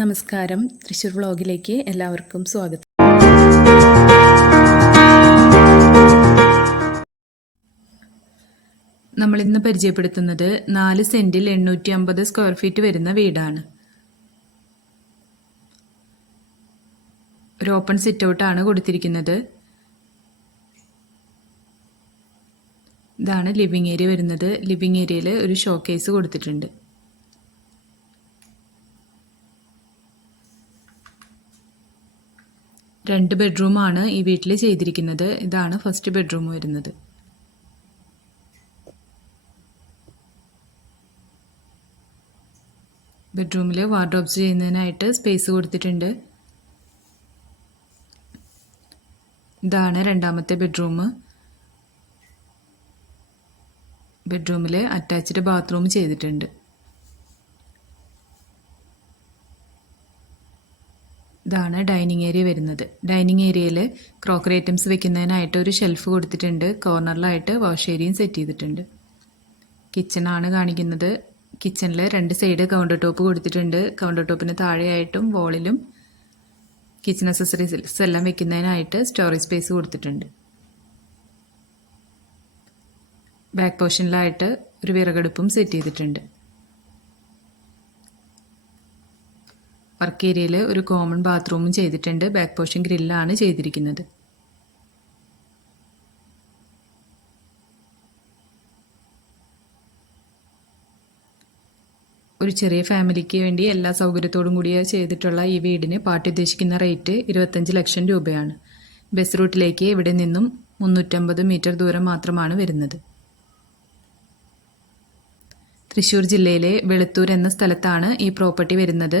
നമസ്കാരം. തൃശ്ശൂർ വ്ളോഗിലേക്ക് എല്ലാവർക്കും സ്വാഗതം. നമ്മൾ ഇന്ന് പരിചയപ്പെടുത്തുന്നത് നാല് സെന്റിൽ എണ്ണൂറ്റി അമ്പത് സ്ക്വയർ ഫീറ്റ് വരുന്ന വീടാണ്. ഒരു ഓപ്പൺ സിറ്റ് ഔട്ടാണ് കൊടുത്തിരിക്കുന്നത്. ഇതാണ് ലിവിങ് ഏരിയ വരുന്നത്. ലിവിങ് ഏരിയയിൽ ഒരു ഷോ കേസ് കൊടുത്തിട്ടുണ്ട്. രണ്ട് ബെഡ്റൂമാണ് ഈ വീട്ടിൽ ചെയ്തിരിക്കുന്നത്. ഇതാണ് ഫസ്റ്റ് ബെഡ്റൂം വരുന്നത്. ബെഡ്റൂമിൽ വാർഡ്രോബ്സ് ചെയ്യുന്നതിനായിട്ട് സ്പേസ് കൊടുത്തിട്ടുണ്ട്. ഇതാണ് രണ്ടാമത്തെ ബെഡ്റൂം ബെഡ്റൂമിൽ അറ്റാച്ച്ഡ് ബാത്റൂം ചെയ്തിട്ടുണ്ട്. ഇതാണ് ഡൈനിങ് ഏരിയ വരുന്നത്. ഡൈനിങ് ഏരിയയിൽ ക്രോക്കറി ഐറ്റംസ് വെക്കുന്നതിനായിട്ട് ഒരു ഷെൽഫ് കൊടുത്തിട്ടുണ്ട്. കോർണറിലായിട്ട് വാഷ് ഏരിയയും സെറ്റ് ചെയ്തിട്ടുണ്ട്. കിച്ചണാണ് കാണിക്കുന്നത്. കിച്ചണിൽ രണ്ട് സൈഡ് കൗണ്ടർ ടോപ്പ് കൊടുത്തിട്ടുണ്ട്. കൗണ്ടർ ടോപ്പിന് താഴെയായിട്ടും വോളിലും കിച്ചൺ അസസറീസ് എല്ലാം വെക്കുന്നതിനായിട്ട് സ്റ്റോറേജ് സ്പേസ് കൊടുത്തിട്ടുണ്ട്. ബാക്ക് പോർഷനിലായിട്ട് ഒരു വിറകടുപ്പും സെറ്റ് ചെയ്തിട്ടുണ്ട്. വർക്ക് ഏരിയയിൽ ഒരു കോമൺ ബാത്റൂമും ചെയ്തിട്ടുണ്ട്. ബാക്ക് പോർഷൻ ഗ്രില്ലാണ് ചെയ്തിരിക്കുന്നത്. ഒരു ചെറിയ ഫാമിലിക്ക് വേണ്ടി എല്ലാ സൗകര്യത്തോടും കൂടിയ ചെയ്തിട്ടുള്ള ഈ വീടിന് പാർട്ടി ഉദ്ദേശിക്കുന്ന റേറ്റ് ഇരുപത്തഞ്ച് ലക്ഷം രൂപയാണ്. ബസ് റൂട്ടിലേക്ക് ഇവിടെ നിന്നും മുന്നൂറ്റമ്പത് മീറ്റർ ദൂരം മാത്രമാണ് വരുന്നത്. തൃശ്ശൂർ ജില്ലയിലെ വെളുത്തൂർ എന്ന സ്ഥലത്താണ് ഈ പ്രോപ്പർട്ടി വരുന്നത്.